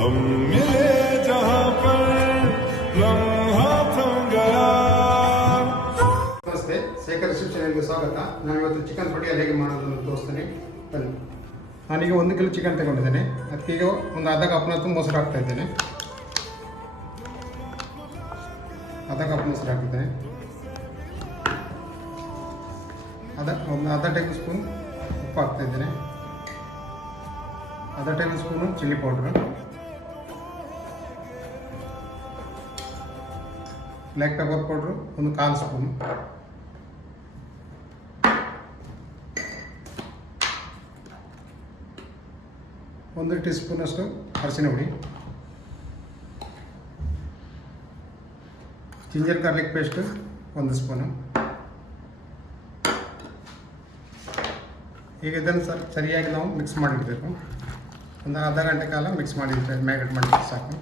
हम मिले जहां पर लम्हा थम गया. ನಮಸ್ತೆ, ಶೇಖರ್ ರೆಸಿಪಿ ಚಾನೆಲ್ಗೆ ಸ್ವಾಗತ. ನಾನು ಇವತ್ತು ಚಿಕನ್ ಪಡಿಯಲ್ಲಿ ಹೇಗೆ ಮಾಡೋದನ್ನು ತೋರಿಸ್ತೀನಿ ಬನ್ನಿ. ನಾನೀಗ 1 ಕಿಲೋ ಚಿಕನ್ ತಗೊಂಡಿದ್ದೇನೆ. ಅದಕ್ಕೀಗ ಒಂದು ಅರ್ಧ ಕಪ್ನಷ್ಟು ಮೊಸರು ಹಾಕ್ತಾ ಇದ್ದೇನೆ. ಅರ್ಧ ಕಪ್ ಮೊಸರು ಹಾಕಿದ್ದೇನೆ. ಒಂದು ಅರ್ಧ ಟೇಬಲ್ ಸ್ಪೂನ್ ಉಪ್ಪು ಹಾಕ್ತಾ ಇದ್ದೇನೆ. ಅರ್ಧ table spoon chilli powder, black pepper powder ಒಂದು 1/4 ಸ್ಪೂನು, ಒಂದು ಟೀ ಸ್ಪೂನಷ್ಟು ಅರಿಶಿನ ಹುಡಿ, ಜಿಂಜರ್ ಗಾರ್ಲಿಕ್ ಪೇಸ್ಟು 1 ಸ್ಪೂನು. ಈಗ ಇದನ್ನು ಸರಿಯಾಗಿ ನಾವು ಮಿಕ್ಸ್ ಮಾಡಿಡಬೇಕು. ಒಂದು ಅರ್ಧ ಗಂಟೆ ಕಾಲ ಮಿಕ್ಸ್ ಮಾಡಿ ಮ್ಯಾರಿನೇಟ್ ಮಾಡಿದ್ರೆ ಸಾಕು.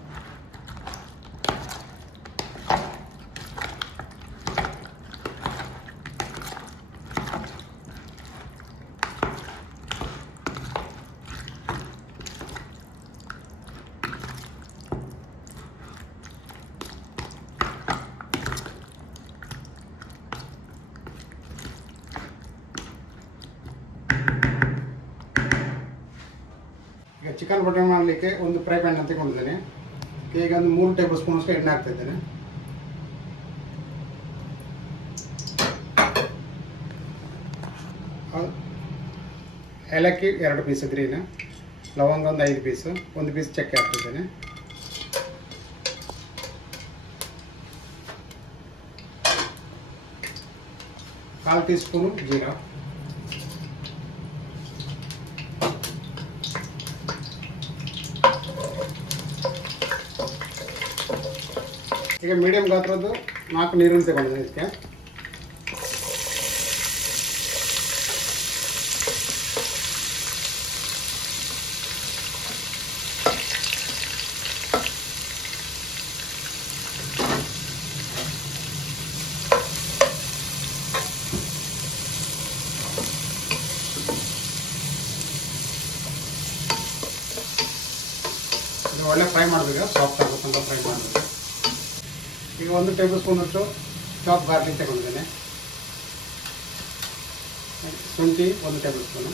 ಈಗ ಚಿಕನ್ ಬಟರ್ ಮಾಡಲಿಕ್ಕೆ ಒಂದು ಫ್ರೈ ಪ್ಯಾನ್ ಅಂತ ತಗೊಂಡಿದ್ದೇನೆ. ಈಗ ಒಂದು 3 ಟೇಬಲ್ ಸ್ಪೂನ್ ಅಷ್ಟು ಎಣ್ಣೆ ಹಾಕ್ತಾ ಇದ್ದೇನೆ. ಏಲಕ್ಕಿ 2 ಪೀಸ್ ಗ್ರೀನ್, ಲವಂಗ ಒಂದು 5 ಪೀಸು, 1 ಪೀಸ್ ಚಕ್ಕೆ ಹಾಕ್ತಿದ್ದೇನೆ. ಕಾಲು ಟೀ ಸ್ಪೂನು ಜೀರಾ, ಈಗ ಮೀಡಿಯಂ ಗಾತ್ರದ್ದು 4 ನೀರುಳ್ಳಿ ತಗೊಂಡಿದ್ದೇನೆ. ಇದಕ್ಕೆ ಒಳ್ಳೆ ಫ್ರೈ ಮಾಡಬೇಕು, ಸಾಫ್ಟ್ ಆಗಬೇಕಂತ ಫ್ರೈ ಮಾಡಬೇಕು. ಈಗ 1 ಟೇಬಲ್ ಸ್ಪೂನ್ ಅಷ್ಟು ಚಾಪ್ ಗಾರ್ಲಿಕ್ ತಗೊಂಡಿದ್ದೇನೆ. ಶುಂಠಿ 1 ಟೇಬಲ್ ಸ್ಪೂನು,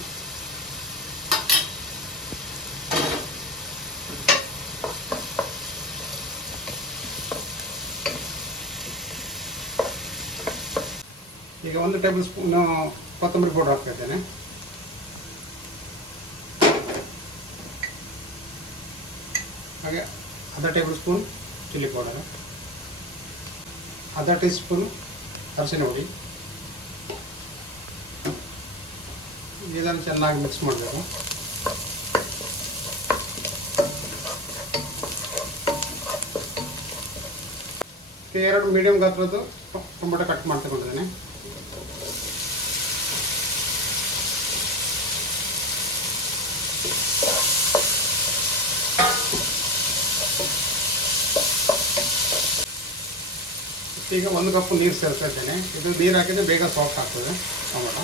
ಈಗ 1 ಟೇಬಲ್ ಸ್ಪೂನ್ ಕೊತ್ತಂಬರಿ ಪೌಡರ್ ಹಾಕ್ತಾ ಇದ್ದೇನೆ. ಹಾಗೆ ಅರ್ಧ ಟೇಬಲ್ ಸ್ಪೂನ್ ಚಿಲ್ಲಿ ಪೌಡರ್, ಅರ್ಧ ಟೀ ಸ್ಪೂನು ಅರಿಶಿನ ಹುಡಿ. ಇದನ್ನು ಚೆನ್ನಾಗಿ ಮಿಕ್ಸ್ ಮಾಡಬೇಕು. ಎರಡು ಮೀಡಿಯಂ ಗಾತ್ರದ್ದು ಟೊಮೆಟೊ ಕಟ್ ಮಾಡಿ ತಗೊಂಡಿದ್ದೇನೆ. ಈಗ 1 ಕಪ್ ನೀರು ಸೇರಿಸ್ತಾ ಇದ್ದೇನೆ. ಇದು ನೀರು ಹಾಕಿದ್ರೆ ಬೇಗ ಸಾಫ್ಟ್ ಆಗ್ತದೆ ಟೊಮೆಟೊ.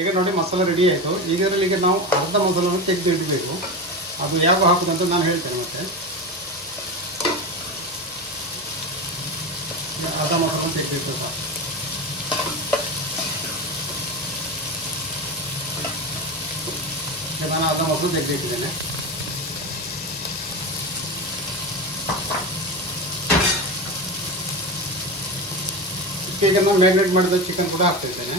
ಈಗ ನೋಡಿ ಮಸಾಲೆ ರೆಡಿ ಆಯಿತು. ಈಗ ನಾವು ಅರ್ಧ ಮೊದಲನ್ನು ತೆಗೆದು ಇಡಬೇಕು. ಅದು ಯಾವ ಹಾಕೋದಂತ ನಾನು ಹೇಳ್ತೇನೆ. ಮತ್ತೆ ಅರ್ಧ ಮೊದಲನ್ನು ತೆಗೆದಿಟ್ಟು ನಾನು ಅರ್ಧ ಮೊದಲು ತೆಗೆದಿಟ್ಟಿದ್ದೇನೆ. ಈಗ ನಾನು ಮ್ಯಾರಿನೇಟ್ ಮಾಡಿದ ಚಿಕನ್ ಕೂಡ ಹಾಕ್ತಾ ಇದ್ದೇನೆ.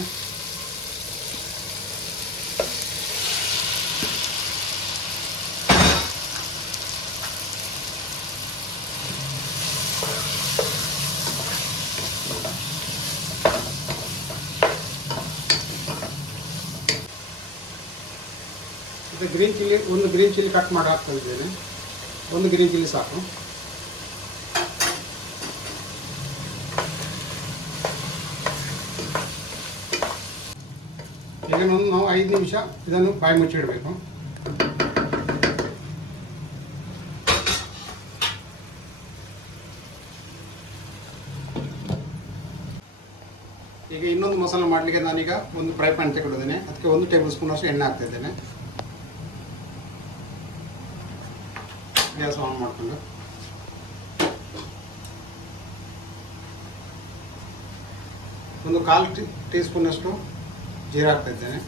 ಇದು ಒಂದು ಗ್ರೀನ್ ಚಿಲ್ಲಿ ಕಟ್ ಮಾಡಿ ಹಾಕ್ತಾ ಇದ್ದೇನೆ. 1 ಗ್ರೀನ್ ಚಿಲ್ಲಿ ಸಾಕು. ಈಗ ನಾವು 5 ನಿಮಿಷ ಇದನ್ನು ಬಾಯಿ ಮುಚ್ಚಿಡಬೇಕು. ಈಗ ಇನ್ನೊಂದು ಮಸಾಲ ಮಾಡಲಿಕ್ಕೆ ನಾನೀಗ ಒಂದು ಫ್ರೈ ಪ್ಯಾನ್ ತಗೊಂಡಿದ್ದೇನೆ. ಅದಕ್ಕೆ 1 ಟೇಬಲ್ ಸ್ಪೂನ್ ಅಷ್ಟು ಎಣ್ಣೆ ಹಾಕ್ತಾ ಇದ್ದೇನೆ. ಗ್ಯಾಸ್ ಆನ್ ಮಾಡಿಕೊಂಡು ಒಂದು 1/4 ಟೀ ಸ್ಪೂನ್ ಅಷ್ಟು ಜೀರಾ ಹಾಕ್ತಾ ಇದ್ದೇನೆ.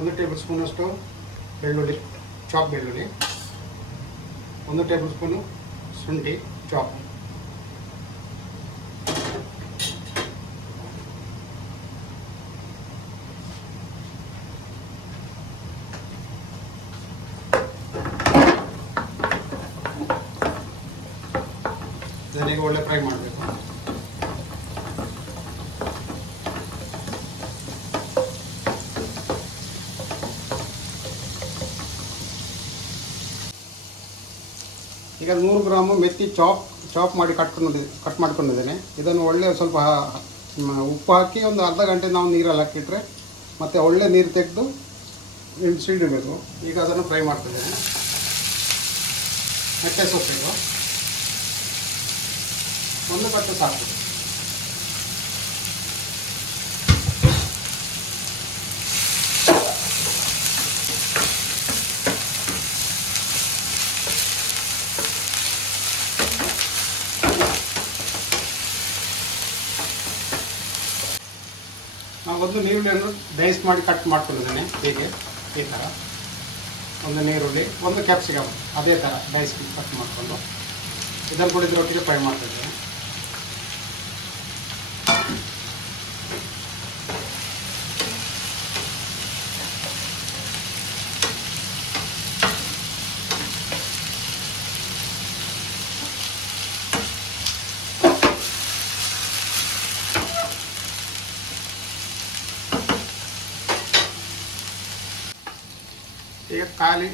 ಒಂದು ಟೇಬಲ್ ಸ್ಪೂನ್ ಅಷ್ಟು ಬೆಳ್ಳುಳ್ಳಿ, ಚಾಪ್ ಬೆಳ್ಳುಳ್ಳಿ, 1 ಟೇಬಲ್ ಸ್ಪೂನು ಶುಂಠಿ ಚಾಪ್, ಇದನ್ನೀಗ ಒಳ್ಳೆ ಫ್ರೈ ಮಾಡಬೇಕು. ಈಗ 100 ಗ್ರಾಮು ಮೆತ್ತಿ ಚಾಪ್ ಮಾಡಿ ಕಟ್ ಮಾಡ್ಕೊಂಡಿದ್ದೇನೆ. ಇದನ್ನು ಒಳ್ಳೆ ಸ್ವಲ್ಪ ಉಪ್ಪು ಹಾಕಿ ಒಂದು ಅರ್ಧ ಗಂಟೆ ನಾವು ನೀರಲ್ಲಿ ಹಾಕಿಟ್ರೆ ಮತ್ತು ಒಳ್ಳೆ ನೀರು ತೆಗೆದು ಸಿಡಿಬೇಕು. ಈಗ ಅದನ್ನು ಫ್ರೈ ಮಾಡ್ತಿದ್ದೇನೆ. ಮೆಕ್ಕೆ ಸೊಪ್ಪಿಗೆ 1 ಕಟ್ಟು ಸಾಕು. ನಾವು ಒಂದು ನೀರುಳ್ಳಿಯನ್ನು ಡೈಸ್ ಮಾಡಿ ಕಟ್ ಮಾಡ್ಕೊಂಡಿದ್ದೇನೆ. ಹೀಗೆ ಈ ಥರ ಒಂದು ನೀರುಳ್ಳಿ, 1 ಕ್ಯಾಪ್ಸಿಕಮ್ ಅದೇ ಥರ ಡೈಸ್ ಕಟ್ ಮಾಡಿಕೊಂಡು ಇದನ್ನು ಕೂಡ ಇದರೊಟ್ಟಿಗೆ ಫ್ರೈ ಮಾಡ್ತಿದ್ದೇನೆ. ಈಗ ಕಾಲು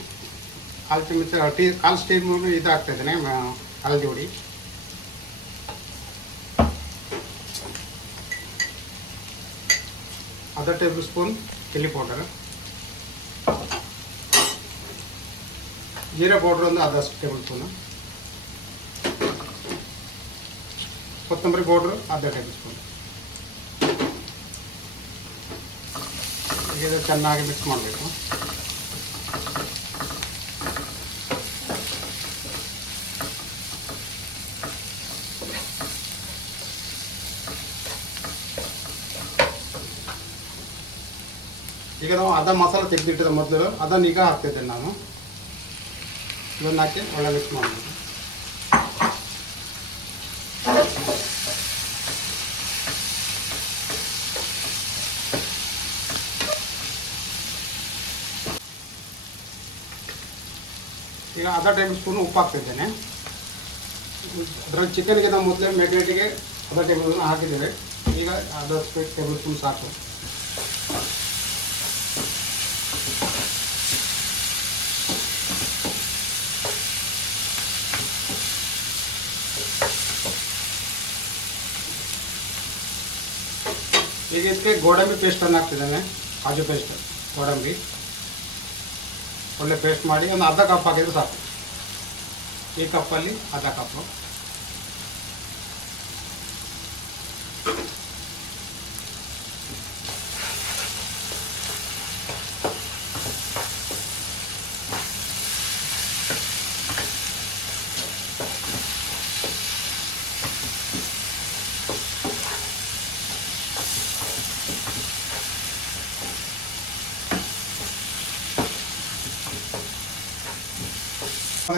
ಚಮಚ ಕಾಲು ಸ್ಪೂನ್ ಇದು ಹಾಕ್ತಾಯಿದ್ದೇನೆ ಹಳದಿ ಹುಡಿ, ಅರ್ಧ table spoon chilli powder, jeera powder ಒಂದು ಅರ್ಧ ಟೇಬಲ್ ಸ್ಪೂನು, ಕೊತ್ತಂಬರಿ ಪೌಡ್ರು ಅರ್ಧ ಟೇಬಲ್ ಸ್ಪೂನ್. ಈಗ ಚೆನ್ನಾಗಿ ಮಿಕ್ಸ್ ಮಾಡಬೇಕು. ಈಗ ನಾವು ಅದ ಮಸಾಲೆ ತೆಗೆದಿಟ್ಟಿದ ಮೊದಲು ಅದನ್ನು ಈಗ ಹಾಕ್ತಿದ್ದೇನೆ ನಾನು. ಇದನ್ನು ಹಾಕಿ ಒಳ್ಳೆ ಮಿಕ್ಸ್ ಮಾಡಬೇಕು. ಈಗ ಅರ್ಧ ಟೇಬಲ್ ಸ್ಪೂನ್ ಉಪ್ಪು ಹಾಕ್ತಿದ್ದೇನೆ. ಅದರಲ್ಲಿ ಚಿಕನ್ಗೆ ನಾವು ಮೊದಲೇ ಮೆಗ್ರೇಟಿಗೆ ಅರ್ಧ ಟೇಬಲ್ ಸ್ಪೂನ್ ಹಾಕಿದ್ದೇವೆ. ಈಗ ಅರ್ಧ ಟೇಬಲ್ ಸ್ಪೂನ್ ಸಾಕು. ಈಗ ಇದಕ್ಕೆ ಗೋಡಂಬಿ ಪೇಸ್ಟನ್ನು ಹಾಕ್ತಿದ್ದೇನೆ. ಕಾಜು ಪೇಸ್ಟ್, ಗೋಡಂಬಿ ಒಳ್ಳೆ ಪೇಸ್ಟ್ ಮಾಡಿ ಒಂದು ಅರ್ಧ ಕಪ್ ಹಾಕಿದ್ರೆ ಸಾಕು. ಈ ಕಪ್ಪಲ್ಲಿ ಅರ್ಧ ಕಪ್ಪು.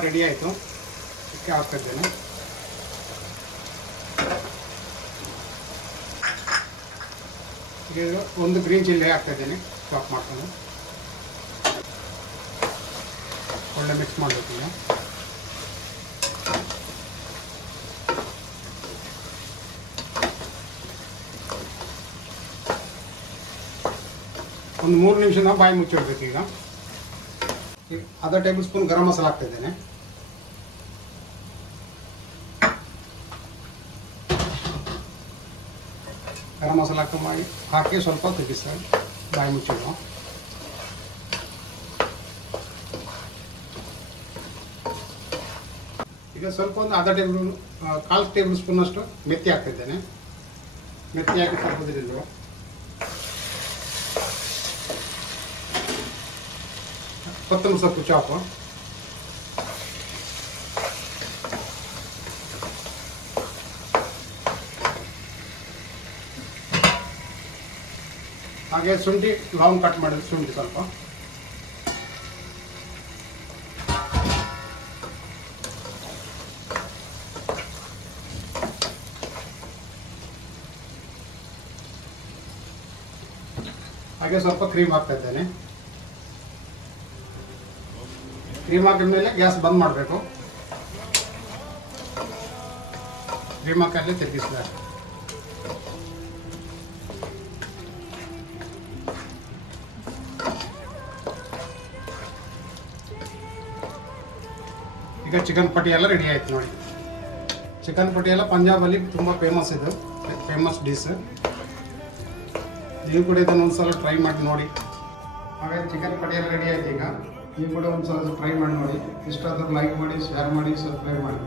ರೆಡಿ ಆಯಿತು. ಇದಕ್ಕೆ ಹಾಕ್ತಾ ಇದ್ದೇನೆ. ಈಗ ಒಂದು ಗ್ರೀನ್ ಚಿಲ್ಲಿ ಹಾಕ್ತಾ ಇದ್ದೇನೆ ಚಾಪ್ ಮಾಡ್ಕೊಂಡು. ಒಳ್ಳೆ ಮಿಕ್ಸ್ ಮಾಡಬೇಕು. ಈಗ ಒಂದು 3 ನಿಮಿಷ ನಾವು ಬಾಯಿ ಮುಚ್ಚಿಡ್ಬೇಕು. ಈಗ ಅರ್ಧ ಟೇಬಲ್ ಸ್ಪೂನ್ ಗರಂ ಮಸಾಲ ಹಾಕ್ತಾ ಇದ್ದೇನೆ. ಗರಂ ಮಸಾಲ ಹಾಕಿ ಸ್ವಲ್ಪ ತಿರುಗಿಸ್ತಾರೆ. ಬಾಯಿ ಮುಚ್ಚಿಡುವ. ಈಗ ಸ್ವಲ್ಪ ಒಂದು ಕಾಲು ಟೇಬಲ್ ಸ್ಪೂನಷ್ಟು ಮೆತ್ತಿ ಹಾಕ್ತಿದ್ದೇನೆ. ಮೆತ್ತಿ ಹಾಕಿ ತಪ್ಪದಿಲ್ಲ. ಕೊತ್ತಂಬರಿ ಸೊಪ್ಪು ಚಾಪು, ಹಾಗೆ ಶುಂಠಿ ಲಾಂಗ್ ಕಟ್ ಮಾಡಿದ ಶುಂಠಿ ಸ್ವಲ್ಪ, ಹಾಗೆ ಸ್ವಲ್ಪ ಕ್ರೀಮ್ ಹಾಕ್ತಾ ಇದ್ದೇನೆ. ಕ್ರೀಮ್ ಹಾಕಿದ ಮೇಲೆ ಗ್ಯಾಸ್ ಬಂದ್ ಮಾಡಬೇಕು. ಕ್ರೀಮ್ ಹಾಕಲ್ಲಿ ತಿರುಗಿಸ್ಬೇಕು. ಈಗ ಚಿಕನ್ ಪಟ್ಟಿ ಎಲ್ಲ ರೆಡಿ ಆಯ್ತು ನೋಡಿ. ಚಿಕನ್ ಪಟ್ಟಿ ಎಲ್ಲ ಪಂಜಾಬಲ್ಲಿ ತುಂಬ ಫೇಮಸ್, ಇದು ಫೇಮಸ್ ಡಿಶ್. ನೀವು ಕೂಡ ಇದನ್ನು ಒಂದ್ಸಲ ಟ್ರೈ ಮಾಡಿ ನೋಡಿ. ಹಾಗಾಗಿ ಚಿಕನ್ ಪಟ್ಟಿ ಎಲ್ಲ ರೆಡಿ ಆಯ್ತು. ಈಗ ನೀವು ಕೂಡ ಒಂದ್ಸಲ ಟ್ರೈ ಮಾಡಿ ನೋಡಿ. ಇಷ್ಟ ಆದರೂ ಲೈಕ್ ಮಾಡಿ, ಶೇರ್ ಮಾಡಿ, ಸಬ್ಸ್ಕ್ರೈಬ್ ಮಾಡಿ.